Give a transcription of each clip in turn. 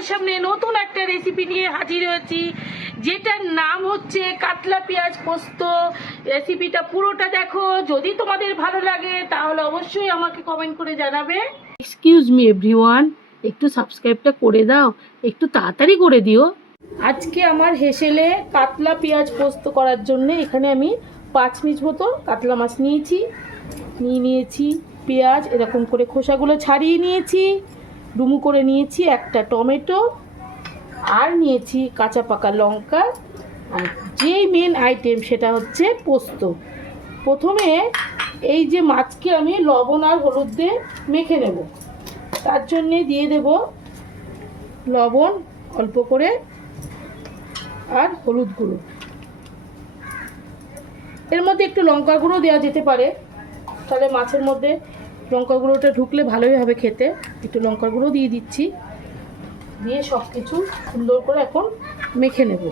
তোমাদের সামনে নতুন একটা রেসিপি নিয়ে হাজির হয়েছি, যেটার নাম হচ্ছে কাতলা পেঁয়াজ পোস্ত। রেসিপিটা পুরোটা দেখো, যদি তোমাদের ভালো লাগে তাহলে অবশ্যই আমাকে কমেন্ট করে জানাবে। এক্সকিউজ মি এভরিওয়ান, একটু সাবস্ক্রাইবটা করে দাও, একটু তাড়াতাড়ি করে দিও। আজকে আমার হেসেলে কাতলা পেঁয়াজ পোস্ত করার জন্য এখানে আমি 5 পিস মতো কাতলা মাছ নিয়েছি পেঁয়াজ এরকম করে খোসাগুলো ছাড়িয়ে নিয়েছি, ডুমু করে নিয়েছি একটা টমেটো, আর নিয়েছি কাঁচা পাকা লঙ্কা, আর যেই মেন আইটেম সেটা হচ্ছে পোস্ত। প্রথমে এই যে মাছকে আমি লবণ আর হলুদ দিয়ে মেখে নেব। তার জন্যে দিয়ে দেব লবণ অল্প করে আর হলুদ গুঁড়ো, এর মধ্যে একটু লঙ্কা গুঁড়ো দেওয়া যেতে পারে, তাহলে মাছের মধ্যে লঙ্কা গুঁড়োটা ঢুকলে ভালোই হবে খেতে। একটু লঙ্কা গুঁড়ো দিয়ে দিচ্ছি, দিয়ে সব কিছু সুন্দর করে এখন মেখে নেব।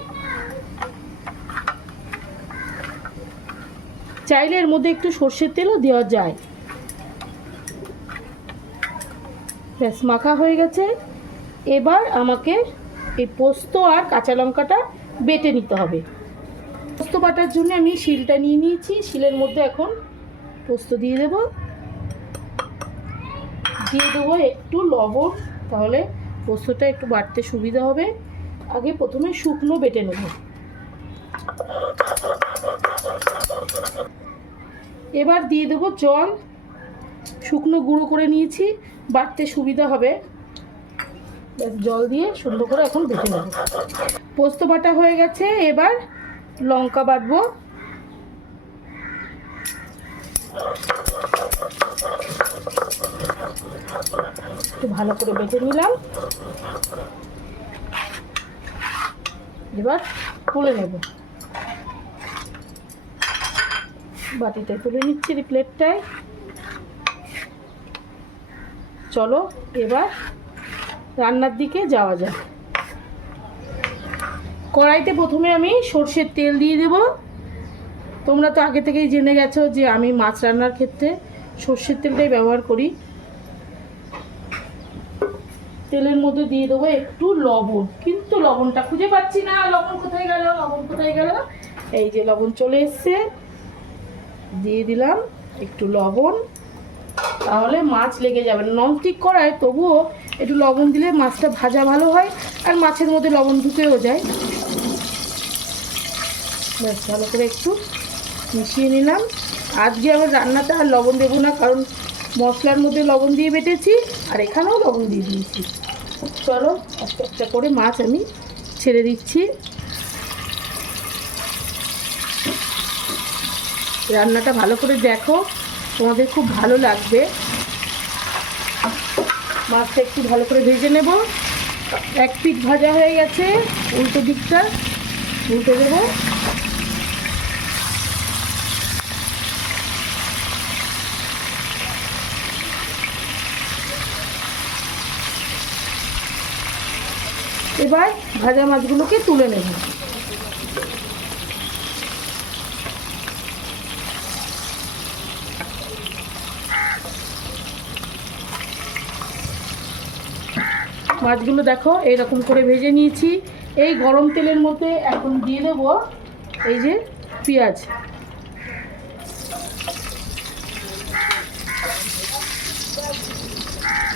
চাইলে এর মধ্যে একটু সর্ষের তেলও দেওয়া যায়। ব্যাস মাখা হয়ে গেছে। এবার আমাকে এই পোস্ত আর কাঁচা লঙ্কাটা বেটে নিতে হবে। পোস্ত বাটার জন্য আমি শিলটা নিয়ে নিয়েছি, শিলের মধ্যে এখন পোস্ত দিয়ে দেবো একটু লবণ, তাহলে পোস্তটা একটু বাটতে সুবিধা হবে। আগে প্রথমে শুকনো বেটে নেব। এবার দিয়ে দেবো জল, শুকনো গুঁড়ো করে নিয়েছি, বাটতে সুবিধা হবে। জল দিয়ে সুন্দর করে এখন বেটে নেব। পোস্ত বাটা হয়ে গেছে, এবার লঙ্কা বাটবো। একটু ভালো করে বেটে নিলাম, এবার তুলে নেব। বাটিটায় তুলে নিচ্ছি, প্লেটটায়। চলো এবার রান্নার দিকে যাওয়া যাক। কড়াইতে প্রথমে আমি সর্ষের তেল দিয়ে দেব। তোমরা তো আগে থেকেই জেনে গেছো যে আমি মাছ রান্নার ক্ষেত্রে সর্ষের তেলটাই ব্যবহার করি। তেলের মধ্যে দিয়ে দেবো একটু লবণ, কিন্তু লবণটা খুঁজে পাচ্ছি না। লবণ কোথায় গেল? এই যে লবণ চলে এসছে, দিয়ে দিলাম একটু লবণ, তাহলে মাছ লেগে যাবে না। ননস্টিক কড়ায় তবুও একটু লবণ দিলে মাছটা ভাজা ভালো হয়, আর মাছের মধ্যে লবণ ঢুকেও যায়। ব্যাস ভালো করে একটু মিশিয়ে নিলাম। আজকে আমার রান্নাটা আর লবণ দেবো না, কারণ মশলার মধ্যে লবণ দিয়ে বেটেছি আর এখানেও লবণ দিয়ে দিয়েছি। চলো একটা একটা করে মাছ আমি ছেড়ে দিচ্ছি। রান্নাটা ভালো করে দেখো, তোমাদের খুব ভালো লাগবে। মাছটা একটু ভালো করে ভেজে নেব। এক পিঠ ভাজা হয়ে গেছে, উল্টো দিকটা উল্টে দেবো। এবার ভাজা মাছগুলোকে তুলে নেব। মাছগুলো দেখো এইরকম করে ভেজে নিয়েছি। এই গরম তেলের মধ্যে এখন দিয়ে দেব এই যে পেঁয়াজ।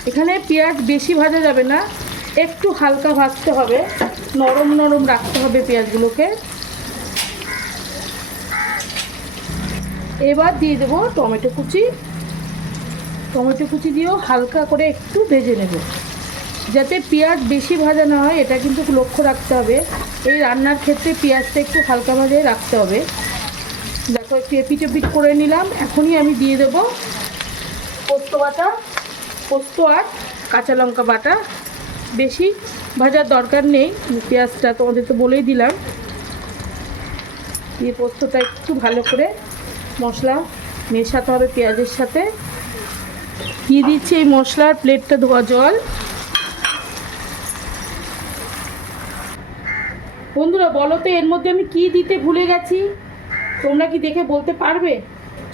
এখানে পেঁয়াজ বেশি ভাজা যাবে না, একটু হালকা ভাজতে হবে, নরম নরম রাখতে হবে পেঁয়াজগুলোকে। এবার দিয়ে দেবো টমেটো কুচি দিয়েও হালকা করে একটু ভেজে নেব, যাতে পেঁয়াজ বেশি ভাজা না হয়, এটা কিন্তু লক্ষ্য রাখতে হবে। এই রান্নার ক্ষেত্রে পেঁয়াজটা একটু হালকা ভাজায় রাখতে হবে। দেখো একটু এপিট করে নিলাম। এখনই আমি দিয়ে দেবো পোস্ত আর কাঁচা লঙ্কা বাটা। বেশি ভাজার দরকার নেই, পেঁয়াজটা তোমাদের তো বলেই দিলাম। দিয়ে পোস্তটা একটু ভালো করে মশলা মেশাতে হবে পেঁয়াজের সাথে। দিয়ে দিচ্ছি এই মশলার প্লেটটা ধোয়া জল। বন্ধুরা বলো তো এর মধ্যে আমি কি দিতে ভুলে গেছি? তোমরা কি দেখে বলতে পারবে?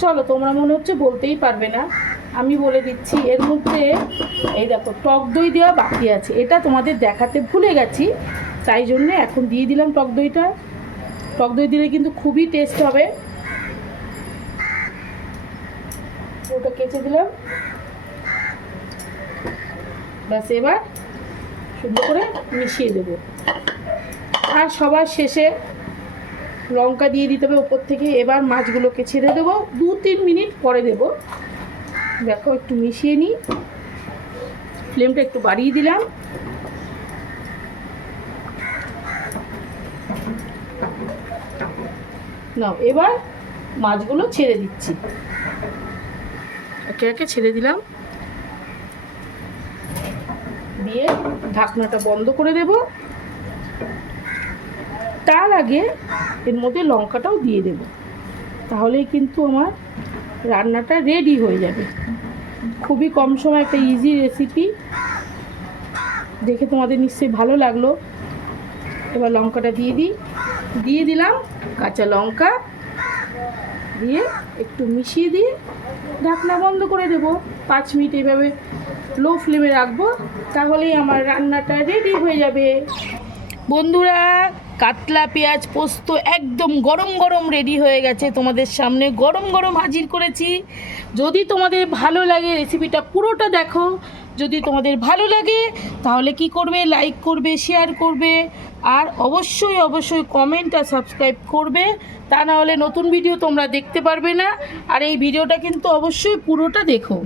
চলো, তোমরা মনে হচ্ছে বলতেই পারবে না। আমি বলে দিচ্ছি এর মধ্যে এই দেখো টক দই দেওয়া বাকি আছে, এটা তোমাদের দেখাতে ভুলে গেছি, তাই জন্যে এখন দিয়ে দিলাম টক দইটা। টক দই দিলে কিন্তু খুবই টেস্ট হবে। ওটা কেচে দিলাম, ব্যাস এবার সুন্দর করে মিশিয়ে দেবো। আর সবার শেষে লঙ্কা দিয়ে দিতে হবে ওপর থেকে। এবার মাছগুলোকে ছেড়ে দেবো, 2-3 মিনিট পরে দেবো। দেখো একটু মিশিয়ে নিই, ফ্লেমটা একটু বাড়িয়ে দিলাম। নাও এবার মাছগুলো ছেড়ে দিচ্ছি, একে একে ছেড়ে দিলাম, দিয়ে ঢাকনাটা বন্ধ করে দেব। তার আগে এর মধ্যে লঙ্কাটাও দিয়ে দেব, তাহলেই কিন্তু আমার রান্নাটা রেডি হয়ে যাবে। খুবই কম সময় একটা ইজি রেসিপি, দেখে তোমাদের নিশ্চয়ই ভালো লাগলো। এবার লঙ্কাটা দিয়ে দিলাম কাঁচা লঙ্কা, দিয়ে একটু মিশিয়ে দিয়ে ঢাকনা বন্ধ করে দেব। 5 মিনিট এইভাবে লো ফ্লেমে রাখবো, তাহলেই আমার রান্নাটা রেডি হয়ে যাবে। বন্ধুরা, কাতলা পেঁয়াজ পোস্ত একদম গরম গরম রেডি হয়ে গেছে, তোমাদের সামনে গরম গরম হাজির করেছি। যদি তোমাদের ভালো লাগে রেসিপিটা পুরোটা দেখো। যদি তোমাদের ভালো লাগে তাহলে কি করবে, লাইক করবে, শেয়ার করবে, আর অবশ্যই অবশ্যই কমেন্ট আর সাবস্ক্রাইব করবে, তা না হলে নতুন ভিডিও তোমরা দেখতে পারবে না। আর এই ভিডিওটা কিন্তু অবশ্যই পুরোটা দেখো।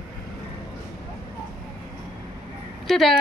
টাটা।